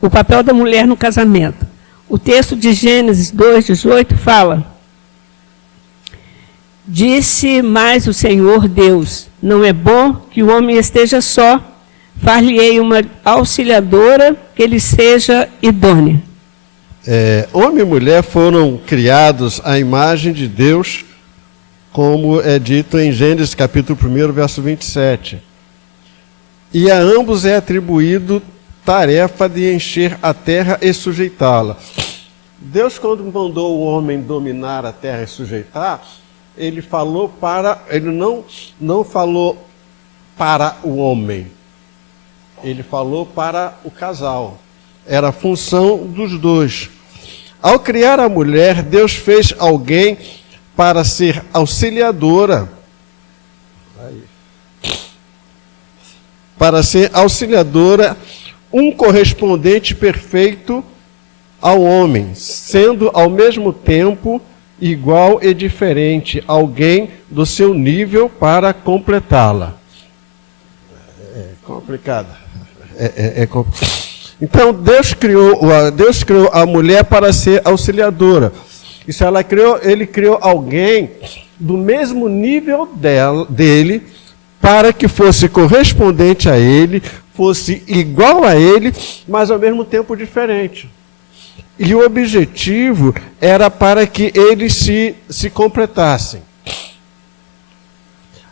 o papel da mulher no casamento. O texto de Gênesis 2:18 fala: disse mais o Senhor Deus, não é bom que o homem esteja só, far-lhe-ei uma auxiliadora que lhe seja idônea. Homem e mulher foram criados à imagem de Deus, como é dito em Gênesis capítulo 1, verso 27. E a ambos é atribuído tarefa de encher a terra e sujeitá-la. Deus, quando mandou o homem dominar a terra e sujeitar, ele não falou para o homem, ele falou para o casal. Era a função dos dois. Ao criar a mulher, Deus fez alguém para ser auxiliadora. Para ser auxiliadora, um correspondente perfeito ao homem, sendo ao mesmo tempo igual e diferente, alguém do seu nível para completá-la. É complicado. Então, Deus criou a mulher para ser auxiliadora. E se ele criou alguém do mesmo nível dele, para que fosse correspondente a ele, fosse igual a ele, mas ao mesmo tempo diferente. E o objetivo era para que eles se completassem.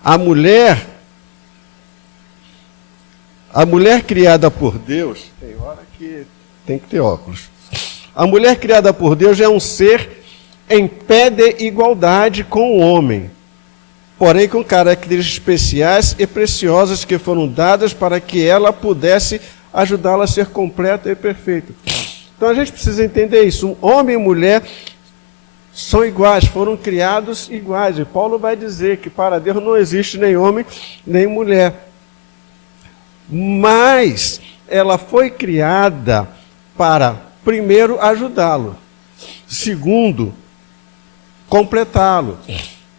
A mulher criada por Deus, tem hora que tem que ter óculos. A mulher criada por Deus é um ser em pé de igualdade com o homem, porém com características especiais e preciosas que foram dadas para que ela pudesse ajudá-la a ser completa e perfeita. Então a gente precisa entender isso. Homem e mulher são iguais, foram criados iguais. E Paulo vai dizer que para Deus não existe nem homem nem mulher. Mas ela foi criada para, primeiro, ajudá-lo. Segundo, completá-lo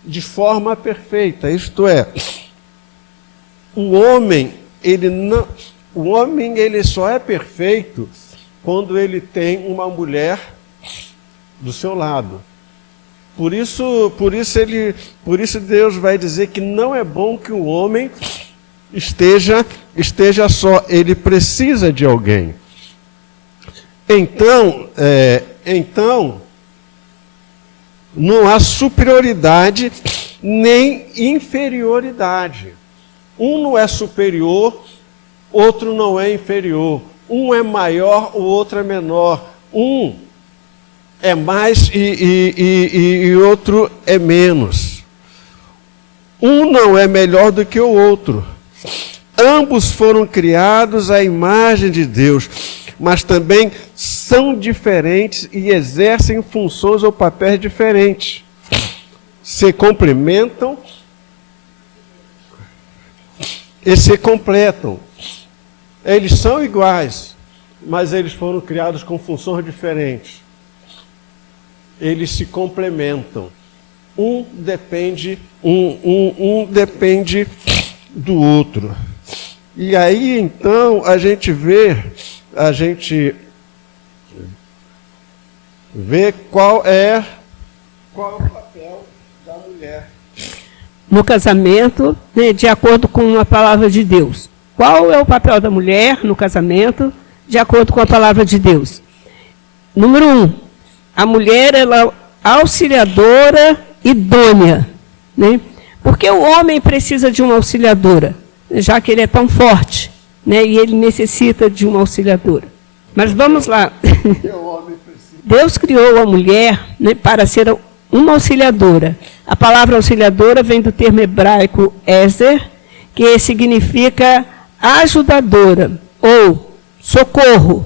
de forma perfeita. Isto é, o homem ele só é perfeito quando ele tem uma mulher do seu lado. Por isso Deus vai dizer que não é bom que o homem esteja só, ele precisa de alguém. Então, não há superioridade nem inferioridade. Um não é superior, outro não é inferior. Um é maior, o outro é menor. Um é mais e outro é menos. Um não é melhor do que o outro. Ambos foram criados à imagem de Deus, mas também são diferentes e exercem funções ou papéis diferentes. Se complementam e se completam. Eles são iguais, mas eles foram criados com funções diferentes. Eles se complementam. Um depende do outro. E aí, então, a gente vê qual é o papel da mulher no casamento, né, de acordo com a palavra de Deus. Qual é o papel da mulher no casamento, de acordo com a palavra de Deus? Número 1, a mulher ela é auxiliadora idônea, né? Porque o homem precisa de uma auxiliadora, já que ele é tão forte, né? E ele necessita de uma auxiliadora. Mas vamos lá. Deus criou a mulher, né, para ser uma auxiliadora. A palavra auxiliadora vem do termo hebraico ezer, que significa ajudadora ou socorro,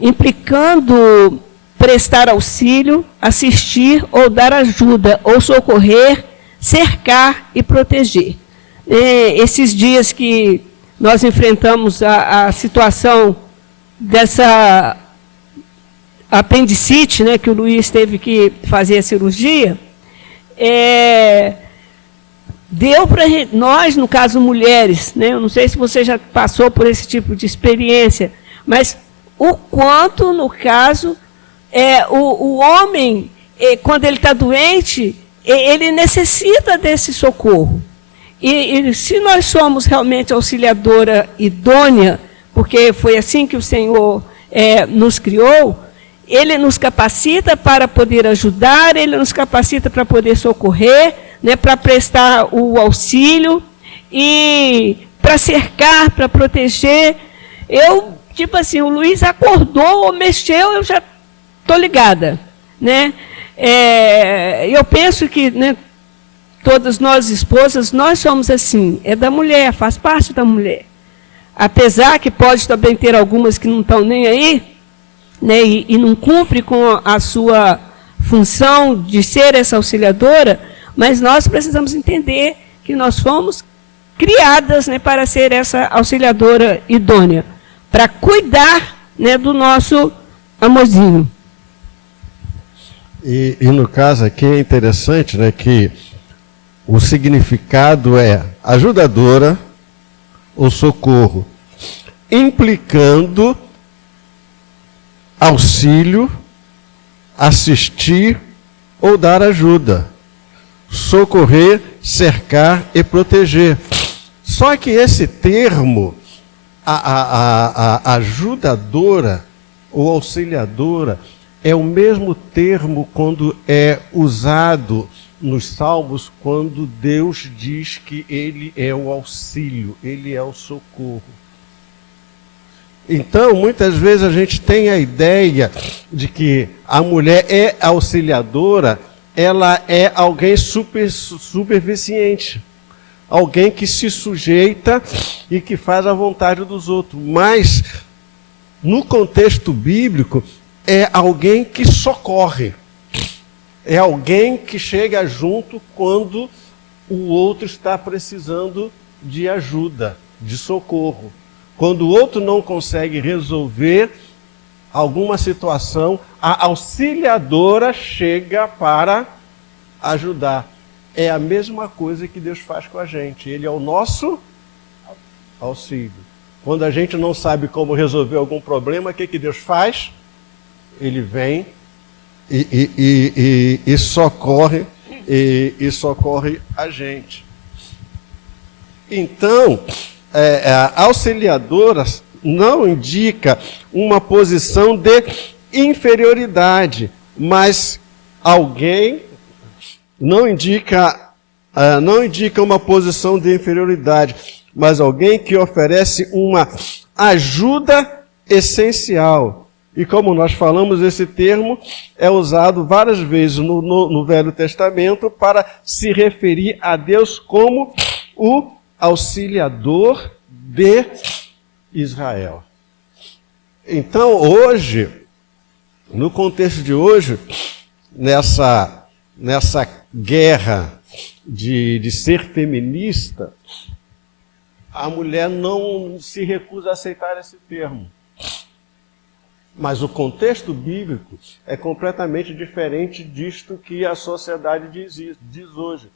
implicando prestar auxílio, assistir ou dar ajuda, ou socorrer, cercar e proteger. Esses dias que nós enfrentamos a situação dessa apendicite, né, que o Luiz teve que fazer a cirurgia, deu para nós, no caso mulheres, né, eu não sei se você já passou por esse tipo de experiência, Mas o quanto, no caso, o homem, quando ele está doente, ele necessita desse socorro. E se nós somos realmente auxiliadora idônea, porque foi assim que o Senhor nos criou, Ele nos capacita para poder ajudar, Ele nos capacita para poder socorrer, né, para prestar o auxílio e para cercar, para proteger. Tipo assim, o Luiz acordou ou mexeu, eu já estou ligada, né? Eu penso que, né, todas nós esposas, nós somos assim, é da mulher, faz parte da mulher. Apesar que pode também ter algumas que não estão nem aí, né, e não cumpre com a sua função de ser essa auxiliadora, mas nós precisamos entender que nós fomos criadas, né, para ser essa auxiliadora idônea, para cuidar, né, do nosso amorzinho. E no caso aqui é interessante, né, que o significado é ajudadora ou socorro, implicando auxílio, assistir ou dar ajuda, socorrer, cercar e proteger. Só que esse termo, a ajudadora ou auxiliadora, é o mesmo termo quando é usado nos Salmos, quando Deus diz que Ele é o auxílio, Ele é o socorro. Então, muitas vezes a gente tem a ideia de que a mulher é auxiliadora, ela é alguém superficiente, alguém que se sujeita e que faz a vontade dos outros. Mas, no contexto bíblico, é alguém que socorre. É alguém que chega junto quando o outro está precisando de ajuda, de socorro. Quando o outro não consegue resolver alguma situação, a auxiliadora chega para ajudar. É a mesma coisa que Deus faz com a gente. Ele é o nosso auxílio. Quando a gente não sabe como resolver algum problema, o que Deus faz? Ele vem e socorre a gente. Então, a auxiliadora não indica uma posição de inferioridade, mas alguém não indica uma posição de inferioridade, mas alguém que oferece uma ajuda essencial. E como nós falamos, esse termo é usado várias vezes no Velho Testamento para se referir a Deus como o auxiliador de Israel. Então, hoje, no contexto de hoje, nessa guerra de ser feminista, a mulher não se recusa a aceitar esse termo. Mas o contexto bíblico é completamente diferente disto que a sociedade diz hoje.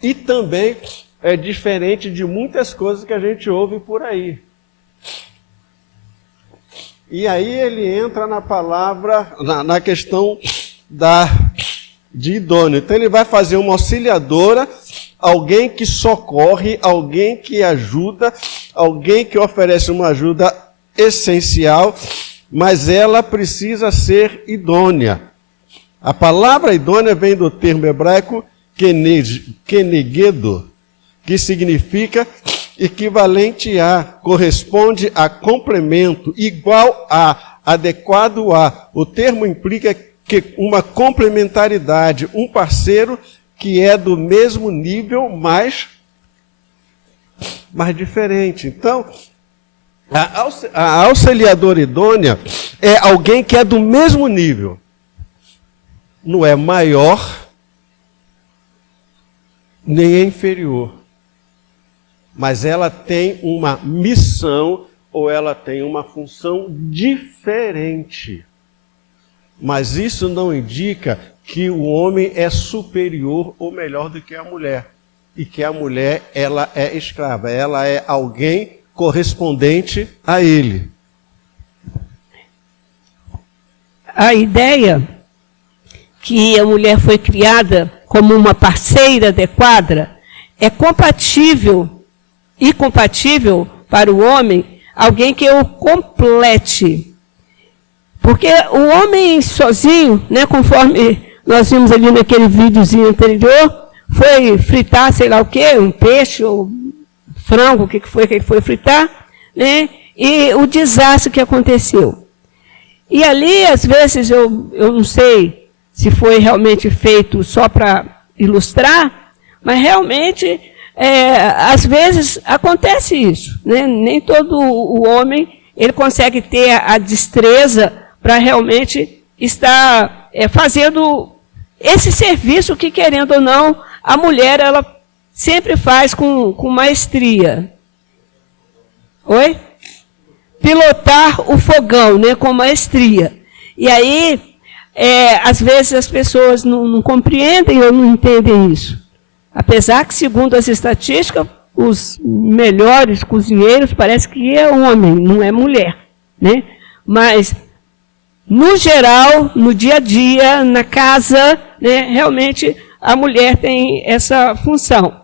E também é diferente de muitas coisas que a gente ouve por aí. E aí ele entra na palavra, na questão de idôneo. Então ele vai fazer uma auxiliadora, alguém que socorre, alguém que ajuda, alguém que oferece uma ajuda essencial, mas ela precisa ser idônea. A palavra idônea vem do termo hebraico kenegedo, que significa equivalente a, corresponde a, complemento, igual a, adequado a. O termo implica que uma complementaridade, um parceiro que é do mesmo nível, mas diferente. Então, a auxiliadora idônea é alguém que é do mesmo nível. Não é maior, nem é inferior. Mas ela tem uma missão ou ela tem uma função diferente. Mas isso não indica que o homem é superior ou melhor do que a mulher. E que a mulher, ela é escrava. Ela é alguém correspondente a ele. a ideia que a mulher foi criada como uma parceira adequada é compatível e compatível para o homem alguém que o complete. Porque o homem sozinho, né, conforme nós vimos ali naquele videozinho anterior, foi fritar, sei lá o quê, um peixe ou frango, o que foi que ele foi fritar, né, e o desastre que aconteceu. E ali, às vezes, eu não sei se foi realmente feito só para ilustrar, mas realmente, às vezes, acontece isso, né? Nem todo o homem ele consegue ter a destreza para realmente estar fazendo esse serviço que, querendo ou não, a mulher ela sempre faz com maestria. Oi? Pilotar o fogão, né, com maestria. E aí, às vezes as pessoas não compreendem ou não entendem isso. Apesar que, segundo as estatísticas, os melhores cozinheiros parece que é homem, não é mulher, né? Mas, no geral, no dia a dia, na casa, né, realmente a mulher tem essa função.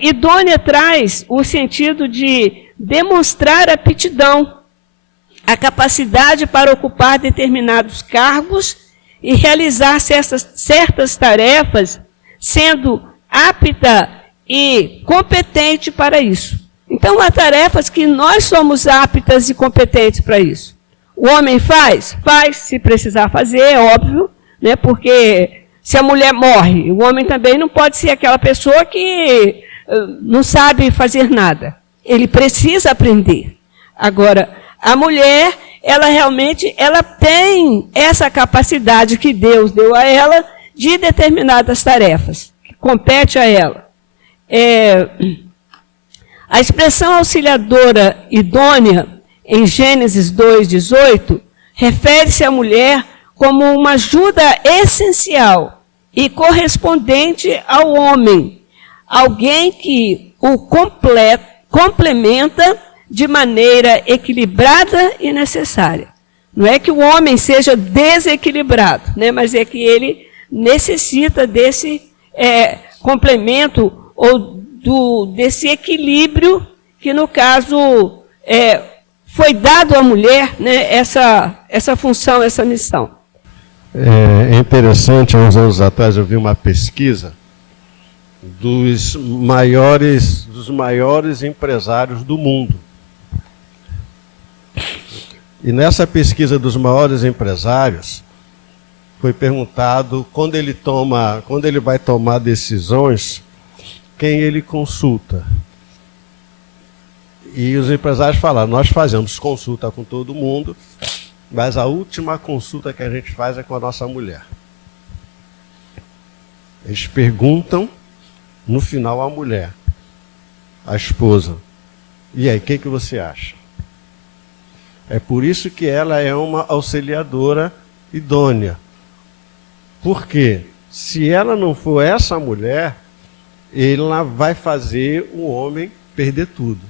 Idônea traz o sentido de demonstrar aptidão, a capacidade para ocupar determinados cargos e realizar certas tarefas, sendo apta e competente para isso. Então, há tarefas que nós somos aptas e competentes para isso. O homem faz? Faz, se precisar fazer, é óbvio, né? Porque se a mulher morre, o homem também não pode ser aquela pessoa que não sabe fazer nada. Ele precisa aprender. Agora, a mulher, ela realmente tem essa capacidade que Deus deu a ela de determinadas tarefas, que compete a ela. A expressão auxiliadora idônea, em Gênesis 2:18, refere-se à mulher como uma ajuda essencial e correspondente ao homem, alguém que o complementa de maneira equilibrada e necessária. Não é que o homem seja desequilibrado, né? Mas é que ele necessita desse complemento ou desse equilíbrio que, no caso, foi dado à mulher, né, essa função, essa missão. É interessante, há uns anos atrás eu vi uma pesquisa dos maiores empresários do mundo. E nessa pesquisa dos maiores empresários, foi perguntado quando ele vai tomar decisões, quem ele consulta. E os empresários falaram, nós fazemos consulta com todo mundo, mas a última consulta que a gente faz é com a nossa mulher. Eles perguntam, no final, à mulher, à esposa, e aí, o que você acha? É por isso que ela é uma auxiliadora idônea. Porque se ela não for essa mulher, ela vai fazer o homem perder tudo.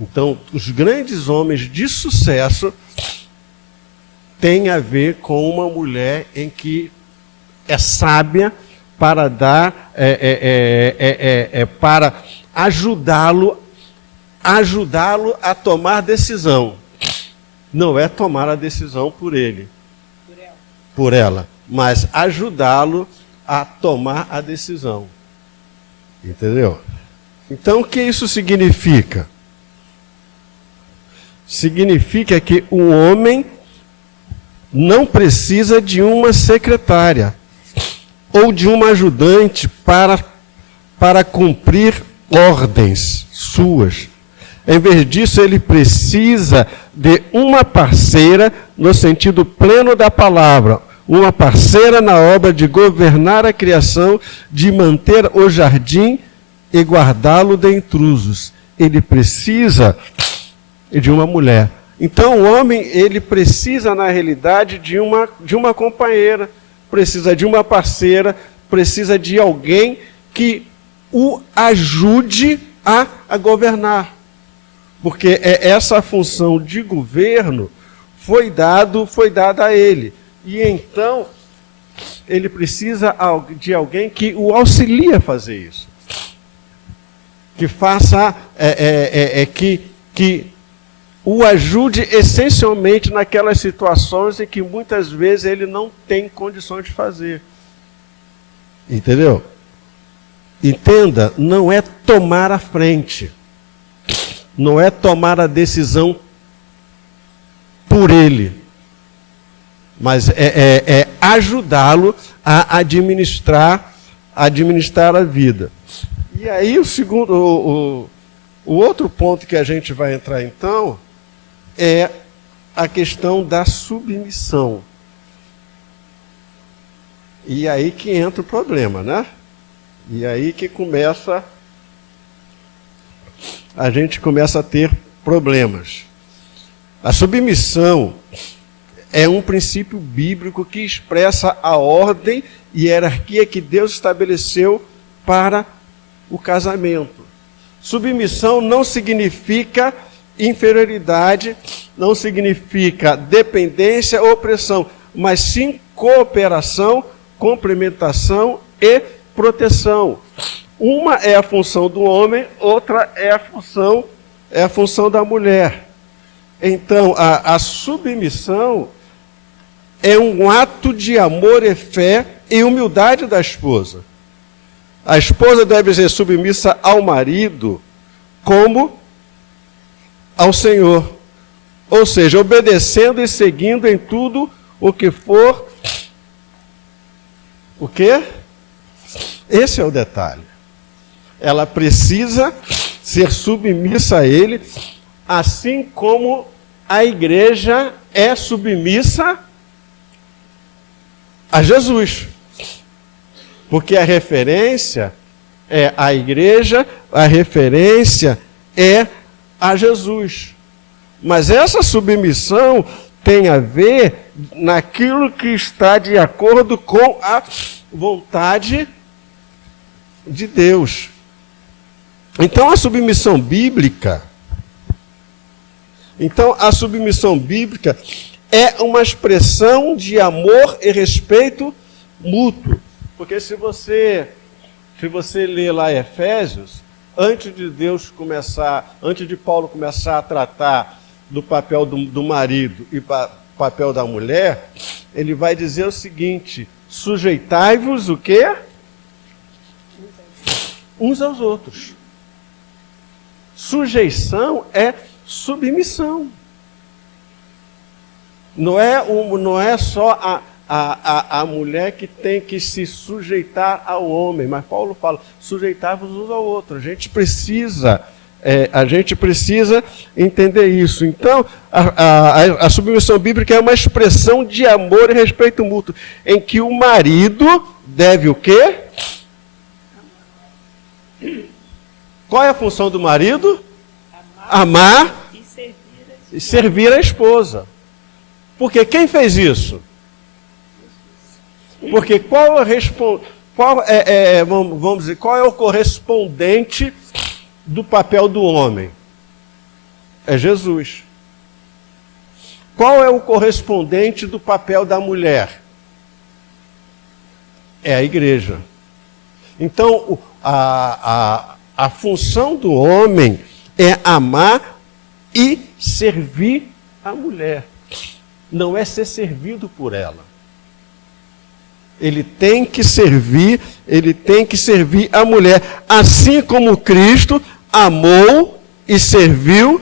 Então, os grandes homens de sucesso têm a ver com uma mulher em que é sábia para dar, para ajudá-lo a tomar decisão. Não é tomar a decisão por ele, por ela, mas ajudá-lo a tomar a decisão. Entendeu? Então, o que isso significa? Significa que o homem não precisa de uma secretária ou de uma ajudante para cumprir ordens suas. Em vez disso, ele precisa de uma parceira no sentido pleno da palavra, uma parceira na obra de governar a criação, de manter o jardim e guardá-lo de intrusos. Ele precisa de uma mulher. Então, o homem, ele precisa, na realidade, de uma companheira, precisa de uma parceira, precisa de alguém que o ajude a governar. Porque essa função de governo foi dada a ele. E então, ele precisa de alguém que o auxilie a fazer isso. Que faça, que o ajude essencialmente naquelas situações em que muitas vezes ele não tem condições de fazer. Entendeu? Entenda, não é tomar a frente. Não é tomar a decisão por ele. Mas é ajudá-lo a administrar a vida. E aí o outro ponto que a gente vai entrar então é a questão da submissão. E aí que entra o problema, né? E aí que a gente começa a ter problemas. A submissão é um princípio bíblico que expressa a ordem e hierarquia que Deus estabeleceu para o casamento. Submissão não significa inferioridade, não significa dependência ou opressão, mas sim cooperação, complementação e proteção. Uma é a função do homem, outra é a função da mulher. Então, a submissão é um ato de amor e fé e humildade da esposa. A esposa deve ser submissa ao marido como ao Senhor. Ou seja, obedecendo e seguindo em tudo o que for. O quê? Esse é o detalhe. Ela precisa ser submissa a ele, assim como a igreja é submissa a Jesus. Porque a referência é a igreja, a referência é a Jesus. Mas essa submissão tem a ver naquilo que está de acordo com a vontade de Deus. Então a submissão bíblica é uma expressão de amor e respeito mútuo. Porque se você ler lá Efésios, antes de Paulo começar a tratar do papel do marido e papel da mulher, ele vai dizer o seguinte: sujeitai-vos o quê? Uns aos outros. Sujeição é submissão. Não é só a mulher que tem que se sujeitar ao homem, mas Paulo fala, sujeitar-vos uns ao outro. A gente precisa entender isso. Então, a submissão bíblica é uma expressão de amor e respeito mútuo, em que o marido deve o quê? Qual é a função do marido? Amar e servir a esposa. Porque quem fez isso? Porque qual é o correspondente do papel do homem? É Jesus. Qual é o correspondente do papel da mulher? É a igreja. Então, a função do homem é amar e servir a mulher. Não é ser servido por ela. Ele tem que servir a mulher, assim como Cristo amou e serviu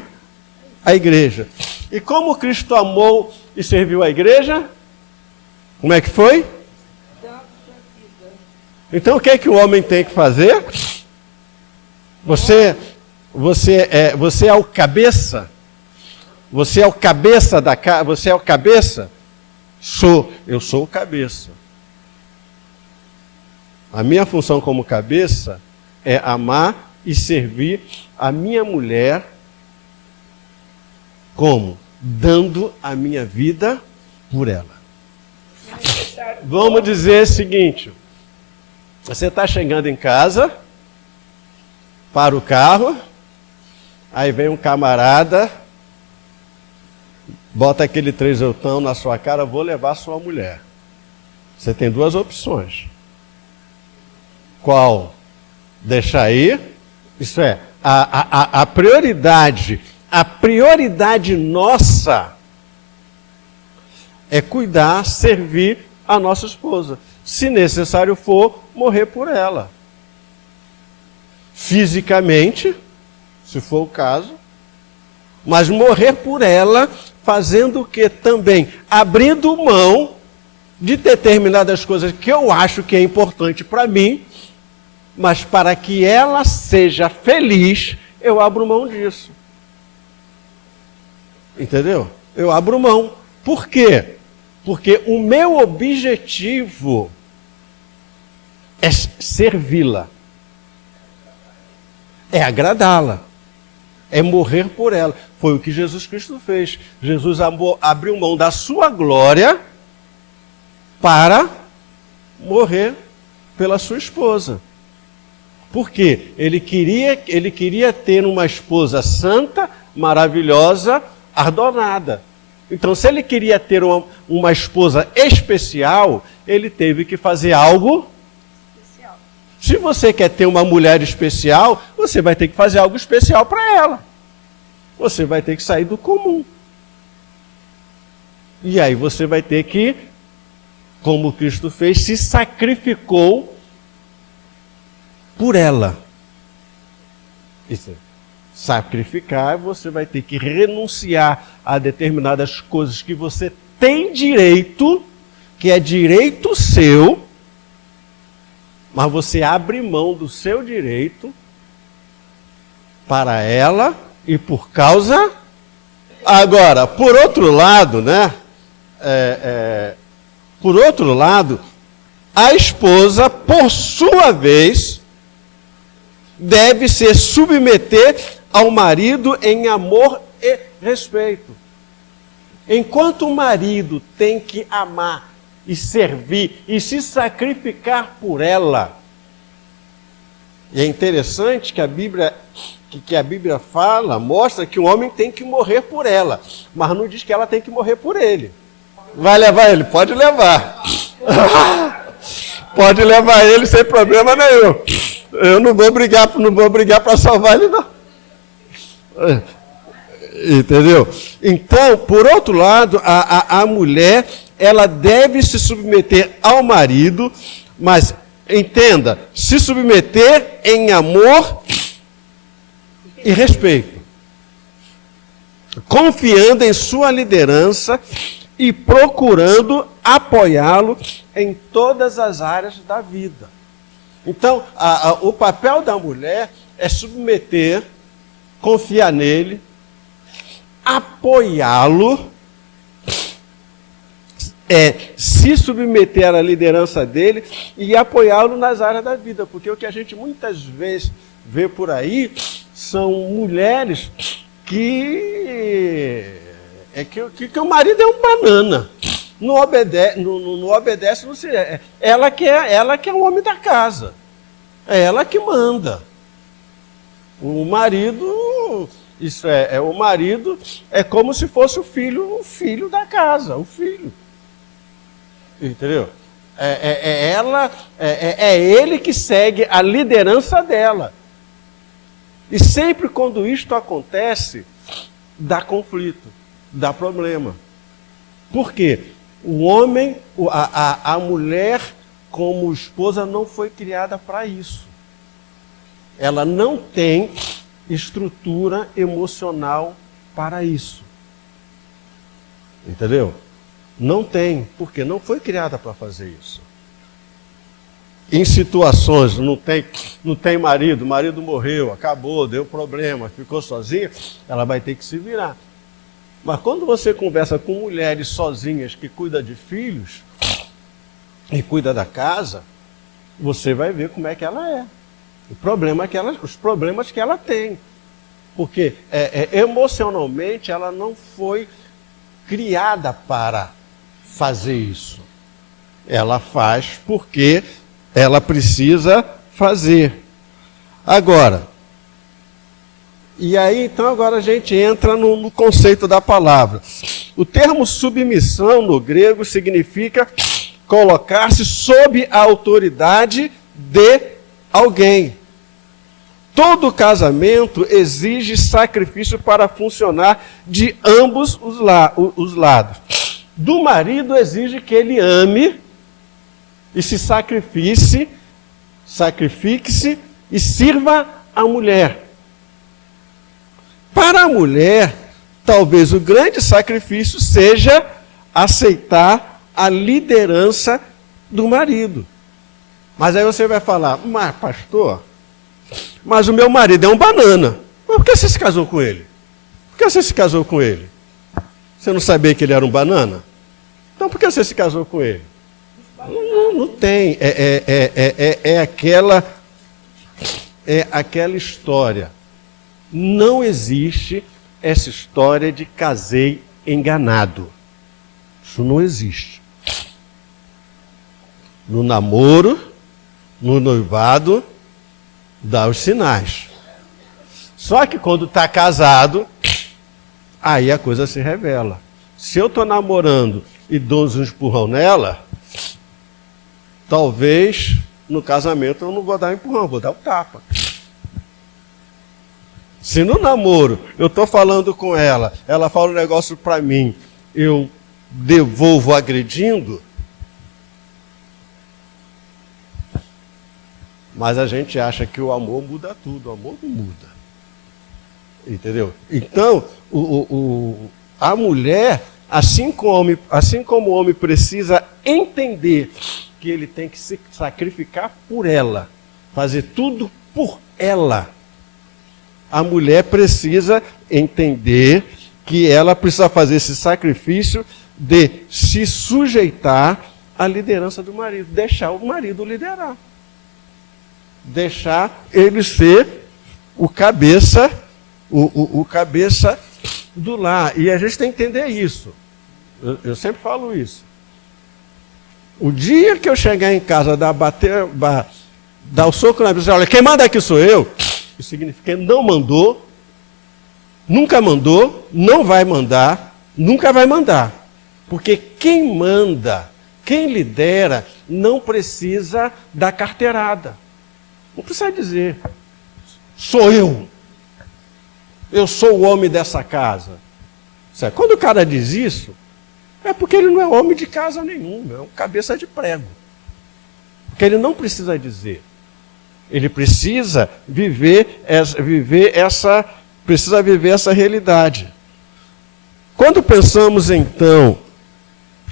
a igreja. E como Cristo amou e serviu a igreja? Como é que foi? Então o que é que o homem tem que fazer? Você é o cabeça? Você é o cabeça da casa? Você é o cabeça? Eu sou o cabeça. A minha função como cabeça é amar e servir a minha mulher como? Dando a minha vida por ela. Vamos dizer o seguinte: você está chegando em casa, para o carro, aí vem um camarada bota aquele trezentão na sua cara, vou levar sua mulher. Você tem duas opções. Qual? Deixar ir? Isso é, a prioridade nossa é cuidar, servir a nossa esposa. Se necessário for, morrer por ela. Fisicamente, se for o caso, mas morrer por ela, fazendo o que também? Abrindo mão de determinadas coisas que eu acho que é importante para mim, mas para que ela seja feliz, eu abro mão disso. Entendeu? Eu abro mão. Por quê? Porque o meu objetivo é servi-la, é agradá-la, é morrer por ela. Foi o que Jesus Cristo fez. Jesus abriu mão da sua glória para morrer pela sua esposa. Por quê? Ele queria ter uma esposa santa, maravilhosa, adornada. Então, se ele queria ter uma esposa especial, ele teve que fazer algo especial. Se você quer ter uma mulher especial, você vai ter que fazer algo especial para ela. Você vai ter que sair do comum. E aí você vai ter que, como Cristo fez, se sacrificou por ela. Isso. Sacrificar, você vai ter que renunciar a determinadas coisas que você tem direito, que é direito seu, mas você abre mão do seu direito para ela e por causa. Agora, por outro lado, né? Por outro lado, a esposa, por sua vez, deve se submeter ao marido em amor e respeito. Enquanto o marido tem que amar e servir e se sacrificar por ela, e é interessante que a Bíblia fala, mostra que o homem tem que morrer por ela, mas não diz que ela tem que morrer por ele. Vai levar ele? Pode levar. Pode levar ele sem problema nenhum. Eu não vou brigar para salvar ele, não. Entendeu? Então, por outro lado, a mulher, ela deve se submeter ao marido, mas, entenda, se submeter em amor e respeito, confiando em sua liderança e procurando apoiá-lo em todas as áreas da vida. Então, o papel da mulher é submeter, confiar nele, apoiá-lo, se submeter à liderança dele e apoiá-lo nas áreas da vida. Porque o que a gente muitas vezes vê por aí são mulheres que o marido é um banana. Não obedece, não se, ela que é o homem da casa. É ela que manda. O marido, o marido é como se fosse o filho da casa, o filho. Entendeu? É ele que segue a liderança dela. E sempre quando isto acontece, dá conflito, dá problema. Por quê? O homem, a mulher como esposa não foi criada para isso. Ela não tem estrutura emocional para isso. Entendeu? Não tem, porque não foi criada para fazer isso. Em situações, não tem marido, o marido morreu, acabou, deu problema, ficou sozinha, ela vai ter que se virar. Mas quando você conversa com mulheres sozinhas que cuidam de filhos e cuidam da casa, você vai ver como é que ela é. Os problemas que ela tem. Porque emocionalmente ela não foi criada para fazer isso. Ela faz porque ela precisa fazer. Agora, E aí, então, agora a gente entra no conceito da palavra. O termo submissão no grego significa colocar-se sob a autoridade de alguém. Todo casamento exige sacrifício para funcionar de ambos os lados. Do marido exige que ele ame e se sacrifique-se e sirva a mulher. Para a mulher, talvez o grande sacrifício seja aceitar a liderança do marido. Mas aí você vai falar, mas pastor, mas o meu marido é um banana. Mas por que você se casou com ele? Por que você se casou com ele? Você não sabia que ele era um banana? Então por que você se casou com ele? Não tem. É aquela história. Não existe essa história de casei enganado. Isso não existe. No namoro, no noivado, dá os sinais. Só que quando está casado, aí a coisa se revela. Se eu estou namorando e dou uns empurrão nela, talvez no casamento eu não vou dar um empurrão, vou dar um tapa. Se no namoro eu estou falando com ela, ela fala um negócio para mim, eu devolvo agredindo, mas a gente acha que o amor muda tudo, o amor não muda. Entendeu? Então, a mulher, assim como o homem precisa entender que ele tem que se sacrificar por ela, fazer tudo por ela, a mulher precisa entender que ela precisa fazer esse sacrifício de se sujeitar à liderança do marido, deixar o marido liderar. Deixar ele ser o cabeça, o cabeça do lar. E a gente tem que entender isso. Eu sempre falo isso. O dia que eu chegar em casa, dar o soco na mesa, olha, quem manda aqui sou eu. Isso significa que ele não mandou, nunca mandou, não vai mandar, nunca vai mandar. Porque quem manda, quem lidera, não precisa dar carteirada. Não precisa dizer, sou eu. Eu sou o homem dessa casa. Certo? Quando o cara diz isso, é porque ele não é homem de casa nenhum, é um cabeça de prego. Porque ele não precisa dizer. Ele precisa viver essa realidade. Quando pensamos então,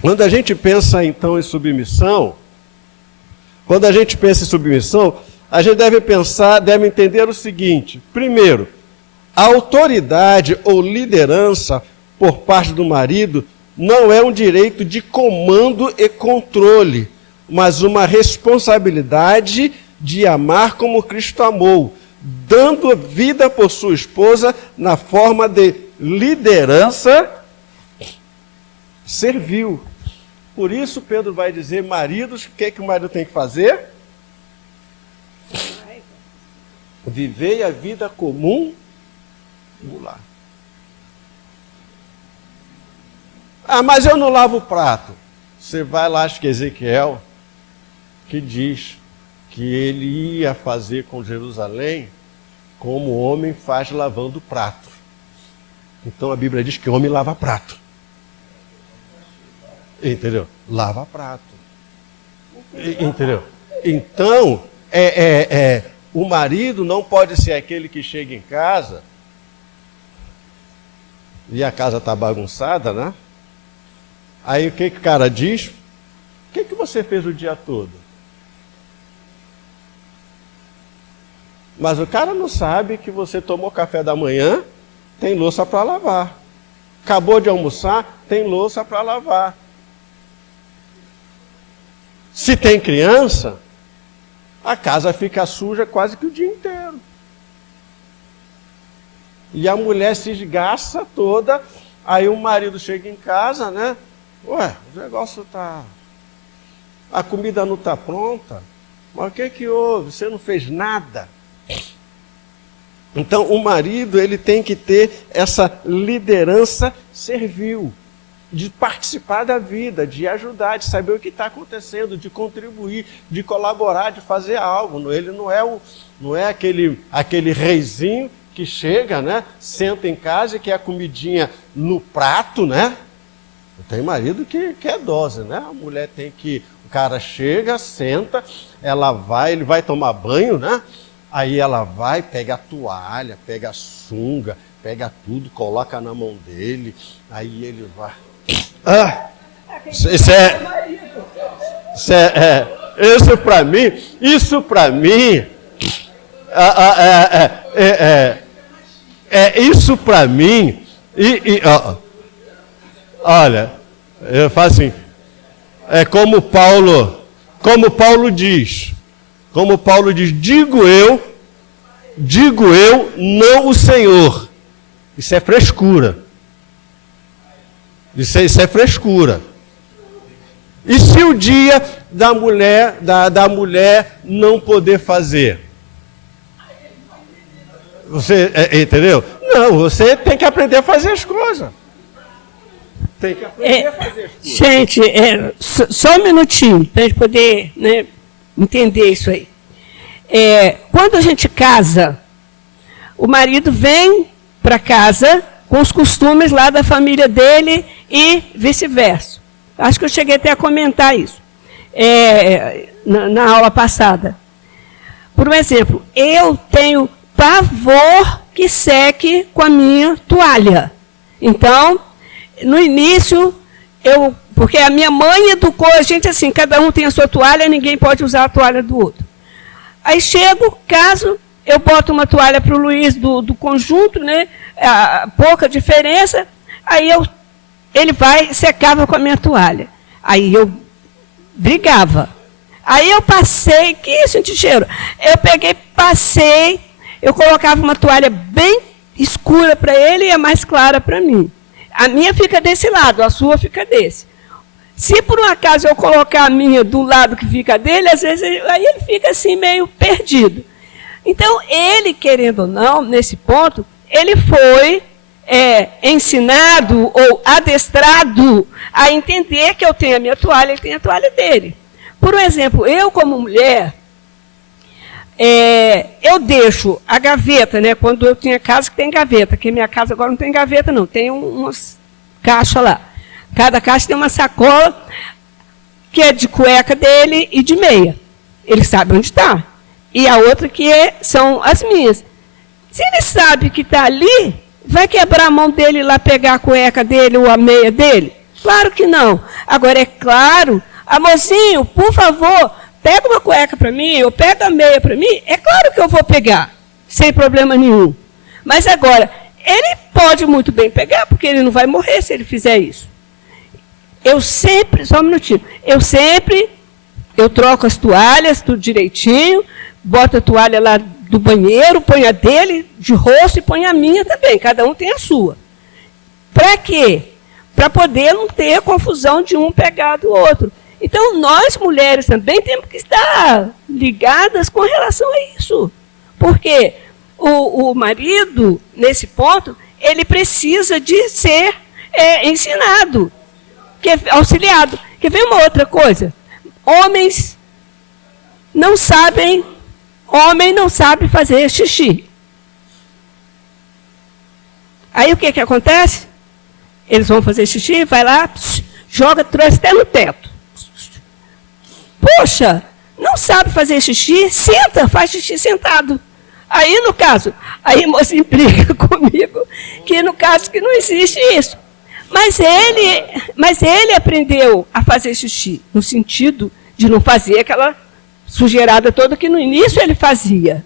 quando a gente pensa então em submissão, a gente deve entender o seguinte: primeiro, a autoridade ou liderança por parte do marido não é um direito de comando e controle, mas uma responsabilidade de amar como Cristo amou, dando vida por sua esposa na forma de liderança servil. Por isso Pedro vai dizer, maridos, o que o marido tem que fazer? Vivei a vida comum no lar. Ah, mas eu não lavo o prato. Você vai lá, acho que é Ezequiel, que diz que ele ia fazer com Jerusalém como o homem faz lavando prato. Então a Bíblia diz que o homem lava prato. Entendeu? Lava prato. Entendeu? Então, o marido não pode ser aquele que chega em casa e a casa está bagunçada, né? Aí o que o cara diz? O que você fez o dia todo? Mas o cara não sabe que você tomou café da manhã, tem louça para lavar. Acabou de almoçar, tem louça para lavar. Se tem criança, a casa fica suja quase que o dia inteiro. E a mulher se esgaça toda, aí o marido chega em casa, né? Ué, o negócio tá... A comida não está pronta. Mas o que houve? Você não fez nada. Então, o marido ele tem que ter essa liderança servil, de participar da vida, de ajudar, de saber o que está acontecendo, de contribuir, de colaborar, de fazer algo. Ele não é aquele reizinho que chega, né, senta em casa e quer a comidinha no prato, né? Tem marido que é dose, né? A mulher tem que... O cara chega, senta, ele vai tomar banho, né? Aí ela vai, pega a toalha, pega a sunga, pega tudo, coloca na mão dele, aí ele vai... Isso para mim, isso para mim, olha, eu faço assim, é como Paulo diz, digo eu, não o Senhor. Isso é frescura. Isso é frescura. E se o dia da mulher não poder fazer? Você entendeu? Não, você tem que aprender a fazer as coisas. Tem que aprender a fazer as coisas. Gente, só um minutinho, para a gente poder, né, entender isso aí. Quando a gente casa, o marido vem para casa com os costumes lá da família dele e vice-versa. Acho que eu cheguei até a comentar isso na aula passada. Por um exemplo, eu tenho pavor que seque com a minha toalha. Então, no início, porque a minha mãe educou a gente assim, cada um tem a sua toalha, ninguém pode usar a toalha do outro. Aí chego, caso, eu boto uma toalha para o Luiz do conjunto, né? Pouca diferença, aí ele vai e secava com a minha toalha. Aí eu brigava. Aí eu passei, que isso, senti cheiro? Eu peguei, passei, eu colocava uma toalha bem escura para ele e a mais clara para mim. A minha fica desse lado, a sua fica desse. Se por um acaso eu colocar a minha do lado que fica dele, às vezes aí ele fica assim meio perdido. Então, ele, querendo ou não, nesse ponto, ele foi ensinado ou adestrado a entender que eu tenho a minha toalha, ele tem a toalha dele. Por um exemplo, eu como mulher, eu deixo a gaveta, né, quando eu tinha casa que tem gaveta, que minha casa agora não tem gaveta não, tem umas caixas lá. Cada caixa tem uma sacola que é de cueca dele e de meia. Ele sabe onde está. E a outra que são as minhas. Se ele sabe que está ali, vai quebrar a mão dele lá pegar a cueca dele ou a meia dele? Claro que não. Agora, é claro, amorzinho, por favor, pega uma cueca para mim, ou pega a meia para mim. É claro que eu vou pegar, sem problema nenhum. Mas agora, ele pode muito bem pegar, porque ele não vai morrer se ele fizer isso. Eu sempre, só um minutinho, eu troco as toalhas, tudo direitinho, boto a toalha lá do banheiro, põe a dele de rosto e põe a minha também, cada um tem a sua. Para quê? Para poder não ter confusão de um pegar do outro. Então, nós mulheres também temos que estar ligadas com relação a isso. Porque o marido, nesse ponto, ele precisa de ser ensinado, auxiliado. Quer ver uma outra coisa? Homem não sabe fazer xixi. Aí o que acontece? Eles vão fazer xixi, vai lá, joga, traz até no teto. Poxa, não sabe fazer xixi? Senta, faz xixi sentado. Aí, no caso, aí moça implica comigo que no caso que não existe isso. Mas ele aprendeu a fazer xixi, no sentido de não fazer aquela sujeirada toda que no início ele fazia.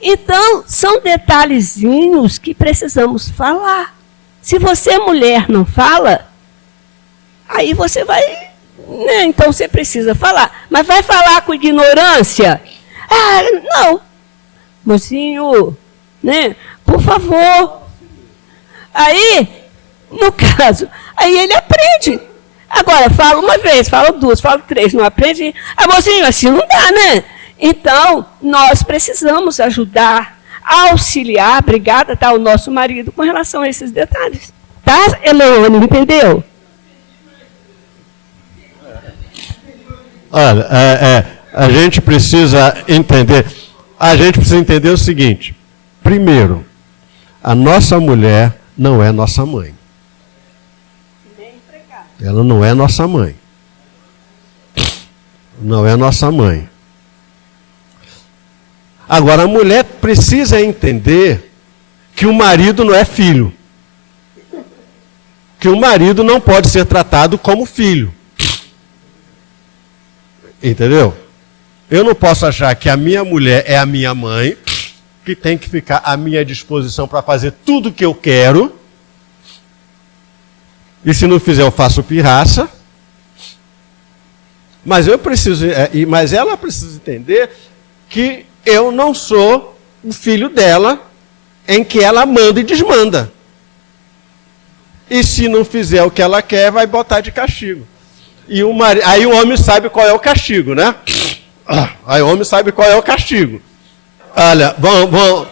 Então, são detalhezinhos que precisamos falar. Se você, mulher, não fala, aí você vai... Né, então, você precisa falar. Mas vai falar com ignorância? Ah, não. Mocinho, né, por favor... Aí, no caso, aí ele aprende. Agora, fala uma vez, fala duas, fala três, não aprende. Ah, mocinho, assim não dá, né? Então, nós precisamos ajudar, auxiliar, obrigada, tá, o nosso marido com relação a esses detalhes. Tá, Eleone, entendeu? Olha, a gente precisa entender o seguinte. Primeiro, a nossa mulher não é nossa mãe. Ela não é nossa mãe. Não é nossa mãe. Agora, a mulher precisa entender que o marido não é filho. Que o marido não pode ser tratado como filho. Entendeu? Eu não posso achar que a minha mulher é a minha mãe, que tem que ficar à minha disposição para fazer tudo o que eu quero. E se não fizer, eu faço pirraça. Mas mas ela precisa entender que eu não sou o filho dela, em que ela manda e desmanda. E se não fizer o que ela quer, vai botar de castigo. E aí o homem sabe qual é o castigo, né? Aí o homem sabe qual é o castigo. Olha, vamos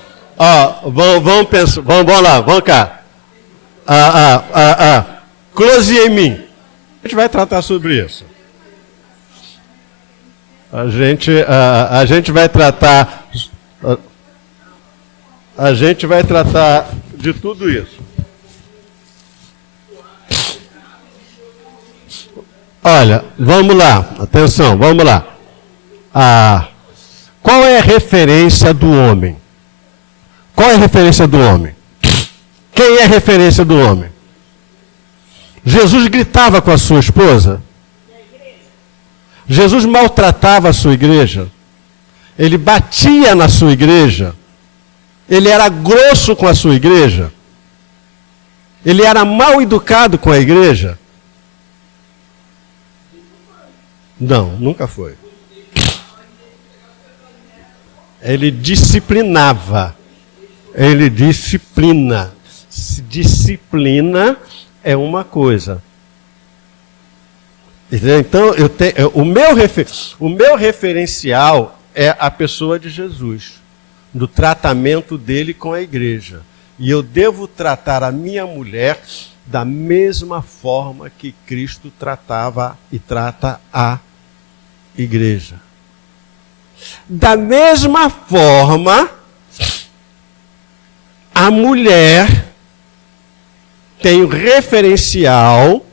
pensar, vamos lá, vamos cá. Close em mim. A gente vai tratar sobre isso. A gente vai tratar de tudo isso. Olha, vamos lá, atenção, vamos lá. Qual é a referência do homem? Qual é a referência do homem? Quem é a referência do homem? Jesus gritava com a sua esposa? Jesus maltratava a sua igreja? Ele batia na sua igreja? Ele era grosso com a sua igreja? Ele era mal educado com a igreja? Não, nunca foi. Ele disciplinava. Ele disciplina. Disciplina é uma coisa. Então, o meu referencial é a pessoa de Jesus, do tratamento dele com a igreja. E eu devo tratar a minha mulher da mesma forma que Cristo tratava e trata a igreja. Da mesma forma, a mulher tem o referencial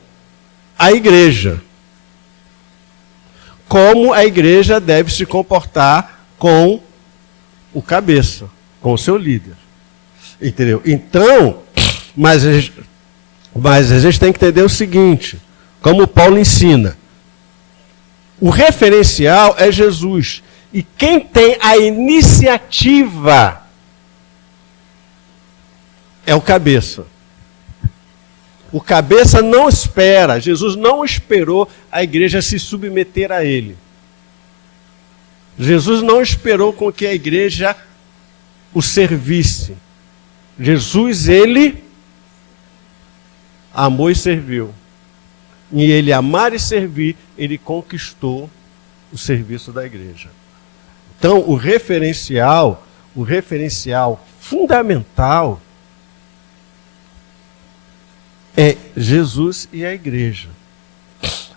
à igreja. Como a igreja deve se comportar com o cabeça, com o seu líder. Entendeu? Então, mas a gente tem que entender o seguinte, como Paulo ensina. O referencial é Jesus. E quem tem a iniciativa é o cabeça. O cabeça não espera, Jesus não esperou a igreja se submeter a ele. Jesus não esperou com que a igreja o servisse. Jesus, ele amou e serviu. E ele amar e servir, ele conquistou o serviço da igreja. Então, o referencial fundamental é Jesus e a igreja.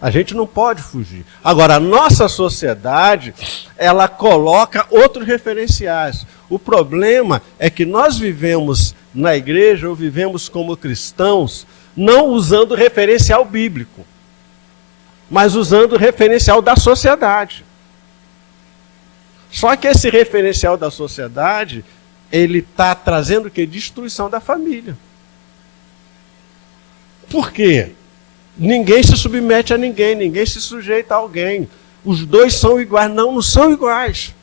A gente não pode fugir. Agora, a nossa sociedade, ela coloca outros referenciais. O problema é que nós vivemos na igreja, ou vivemos como cristãos, não usando o referencial bíblico, mas usando o referencial da sociedade. Só que esse referencial da sociedade, ele está trazendo o quê? Destruição da família. Por quê? Ninguém se submete a ninguém, ninguém se sujeita a alguém. Os dois são iguais. Não são iguais.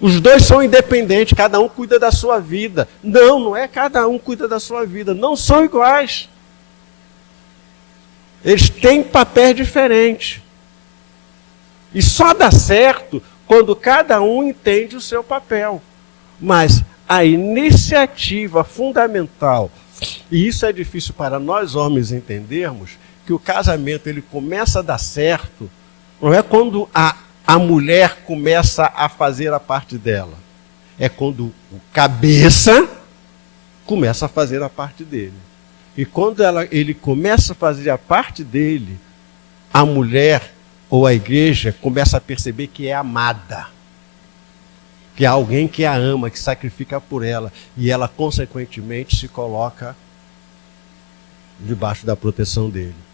Os dois são independentes, cada um cuida da sua vida. Não é cada um cuida da sua vida. Não são iguais. Eles têm papéis diferentes. E só dá certo quando cada um entende o seu papel. Mas a iniciativa fundamental, e isso é difícil para nós homens entendermos, que o casamento ele começa a dar certo, não é quando a a mulher começa a fazer a parte dela. É quando o cabeça começa a fazer a parte dele. E quando ele começa a fazer a parte dele, a mulher ou a igreja começa a perceber que é amada. Que é alguém que a ama, que sacrifica por ela. E ela, consequentemente, se coloca debaixo da proteção dele.